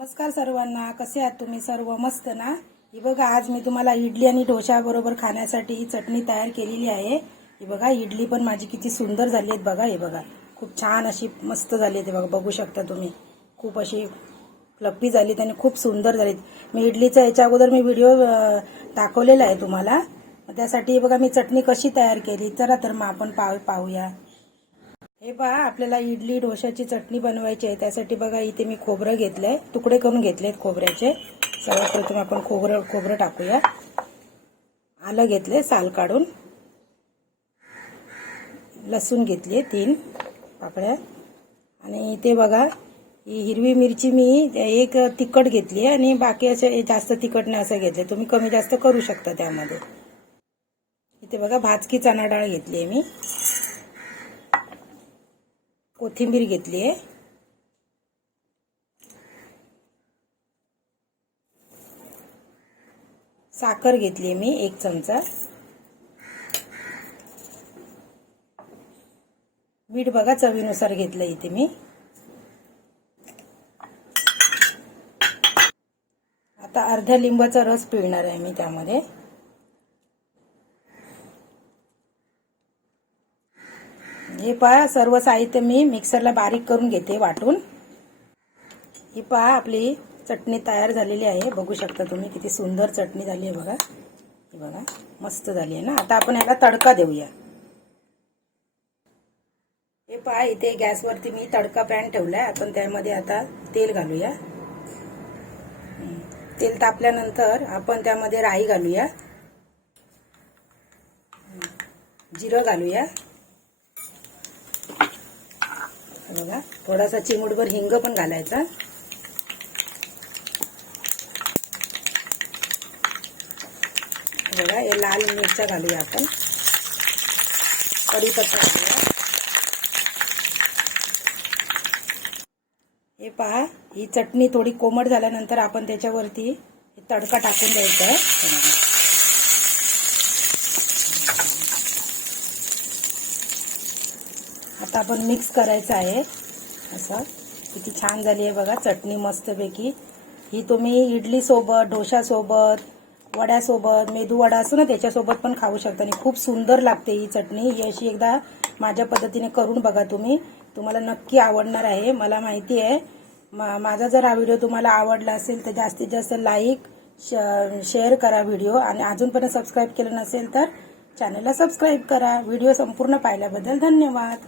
नमस्कार सर्वांना, कसे आहात तुम्ही सर्व? मस्त ना? ही बघा, आज मी तुम्हाला इडली आणि डोशा बरोबर खाण्यासाठी ही चटणी तयार केलेली आहे। ही बघा, इडली पण माझी किती सुंदर झाली आहेत बघा। हे बघा, खूप छान अशी मस्त झाली आहे बघा, बघू शकता तुम्ही। खूप अशी फ्लफी झालीत आणि खूप सुंदर झालीत। मी इडलीचा याच्या अगोदर मी व्हिडिओ दाखवलेला आहे तुम्हाला। त्यासाठी बघा मी चटणी कशी तयार केली, चला तर मग आपण पाहूया। हे पहा, आपल्याला इडली डोशाची चटणी बनवायची आहे। त्यासाठी बघा इथे मी खोबरं घेतलंय, तुकडे करून घेतलेत खोबऱ्याचे। सर्वप्रथम आपण खोबरं टाकूया। आलं घेतले साल काढून, लसूण घेतली 3 पाकळ्या, आणि इथे बघा ही हिरवी मिरची मी एक तिखट घेतली आणि बाकी असे जास्त तिखट नाही असं घेतले, तुम्ही कमी जास्त करू शकता त्यामध्ये। इथे बघा भाजकी चणा डाळ घेतली मी, कोथिंबीर घेतली आहे, साखर घेतली मी 1 चमचा, मीठ बघा चवीनुसार घेतलं इथे मी। आता अर्ध्या लिंबाचा रस पिळणार आहे मी त्यामध्ये। हे पहा, सर्व साहित्य मी मिक्सरला बारीक करून घेते वाटून। ही पहा, आपली चटणी तयार झालेली आहे, बघू शकता तुम्ही किती सुंदर चटणी झाली आहे बघा। ही बघा, मस्त झाली आहे ना। आता आपण याला तडका देऊया। हे पहा, इथे गॅसवरती मी तडका पॅन ठेवलाय, आपण त्यामध्ये आता तेल घालूया। तेल तापल्यानंतर आपण त्यामध्ये राई घालूया, जिरं घालूया, बघा थोडासा चिमूटभर हिंग पण घालायचा, बघा हे लाल मिरच्या घालूया आपण, कढीपत्ता घालूया। हे पहा, ही चटणी थोडी कोमट झाल्यानंतर आपण त्याच्यावरती तडका टाकून द्यायचा आहे। आता आपण मिक्स करायचं आहे असं। किती छान झाली आहे बघा चटणी, मस्तपैकी। ही तुम्ही इडली सोबत, डोशा सोबत, वड्यासोबत, मेदू वडा असतो ना त्याच्यासोबत पण खाऊ शकता आणि खूप सुंदर लागते ही चटणी। ही अशी एकदा माझ्या पद्धतीने करून बघा तुम्ही, तुम्हाला नक्की आवडणार आहे। मला माहिती आहे माझा जर हा व्हिडिओ तुम्हाला आवडला असेल तर जास्तीत जास्त लाईक शेअर करा व्हिडिओ, आणि अजूनपर्यंत सबस्क्राईब केलं नसेल तर चॅनलला सबस्क्राईब करा। व्हिडिओ संपूर्ण पाहिल्याबद्दल धन्यवाद।